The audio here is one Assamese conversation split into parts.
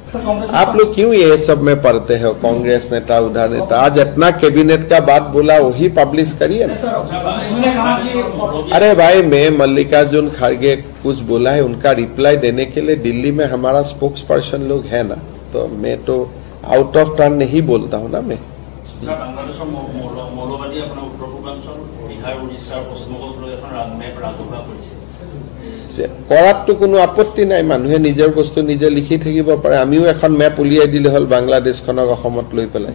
आप लोग क्यों ये सब में पढ़ते हो? कांग्रेस नेता उधर नेता, आज इतना कैबिनेट का बात बोला वही पब्लिश करिए ना। अरे भाई, मैं मल्लिकार्जुन खड़गे कुछ बोला है, उनका रिप्लाई देने के लिए दिल्ली में हमारा स्पोक्स पर्सन लोग है ना, तो मैं तो आउट ऑफ टर्न नहीं बोलता हूँ ना। मैं কৰাটো কোনো আপত্তি নাই, মানুহে নিজৰ বস্তু নিজে লিখি থাকিব পাৰে। আমিও এখন মেপ উলিয়াই দিলে হ'ল বাংলাদেশখনক অসমত লৈ পেলাই।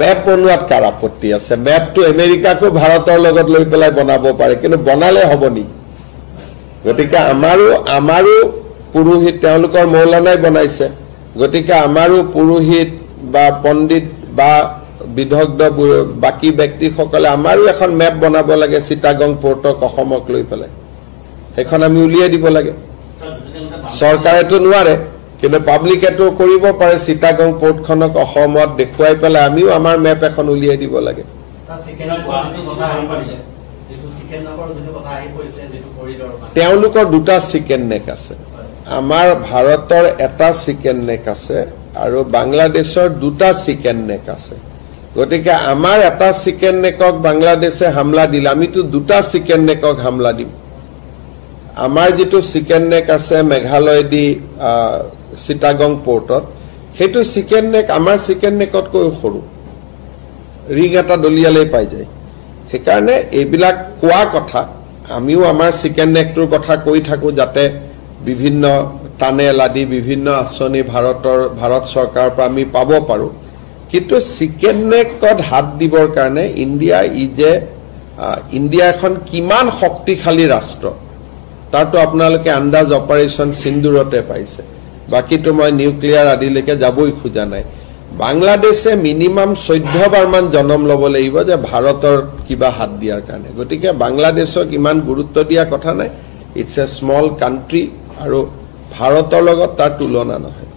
মেপ বনোৱাত কাৰ আপত্তি আছে? মেপটো আমেৰিকাকো ভাৰতৰ লগত লৈ পেলাই বনাব পাৰে, কিন্তু বনালে হ'ব নি? গতিকে আমাৰো পুৰোহিত, তেওঁলোকৰ মৌলানাই বনাইছে, গতিকে আমাৰো পুৰোহিত বা পণ্ডিত বা বিদগ্ধ বাকী ব্যক্তিসকলে আমাৰো এখন মেপ বনাব লাগে চিটাগং পোৰ্টক অসমক লৈ পেলাই। এখন আমি উলিয়াই দিব লাগে। চৰকাৰেতো নোৱাৰে, কিন্তু পাব্লিকেটো কৰিব পাৰে। চিটাগং পোৰ্টখনক অসমত দেখুৱাই পেলাই আমিও আমাৰ মেপ এখন উলিয়াই দিব লাগে। তেওঁলোকৰ দুটা চিকেন নেক আছে, আমাৰ ভাৰতৰ এটা চিকেন নেক আছে আৰু বাংলাদেশৰ দুটা চিকেন নেক আছে। গতিকে আমাৰ এটা চিকেন নেকক বাংলাদেশে হামলা দিলে আমিতো দুটা চিকেন নেকক হামলা দিম। আমাৰ যেটো চিকেন নেক আছে মেঘালয় দি চিটাগং পোৰ্টত, সেইটো চিকেন নেক আমাৰ চিকেন নেকতকৈ সৰু, ৰিং এটা দলিয়ালেই পাই যায়। সেইকাৰণে এইবিলাক কোৱা কথা, আমিও আমাৰ চিকেন নেকটোৰ কথা কৈ থাকো, যাতে বিভিন্ন টানেল আদি বিভিন্ন আঁচনি ভাৰত চৰকাৰৰ পৰা আমি পাব পাৰো। কিন্তু চিকেন নেকত হাত দিবৰ কাৰণে ইণ্ডিয়া এখন কিমান শক্তিশালী ৰাষ্ট্ৰ তাতো আপোনালোকে আন্দাজ অপাৰেশ্যন সিন্দুৰতে পাইছে। বাকিটো মই নিউক্লিয়াৰ আদিলৈকে যাবই খোজা নাই। বাংলাদেশে মিনিমাম 14 বাৰমান জনম ল'ব লাগিব যে ভাৰতৰ কিবা হাত দিয়াৰ কাৰণে। গতিকে বাংলাদেশক ইমান গুৰুত্ব দিয়া কথা নাই। ইটছ এ স্মল কাণ্ট্ৰি আৰু ভাৰতৰ লগত তাৰ তুলনা নহয়।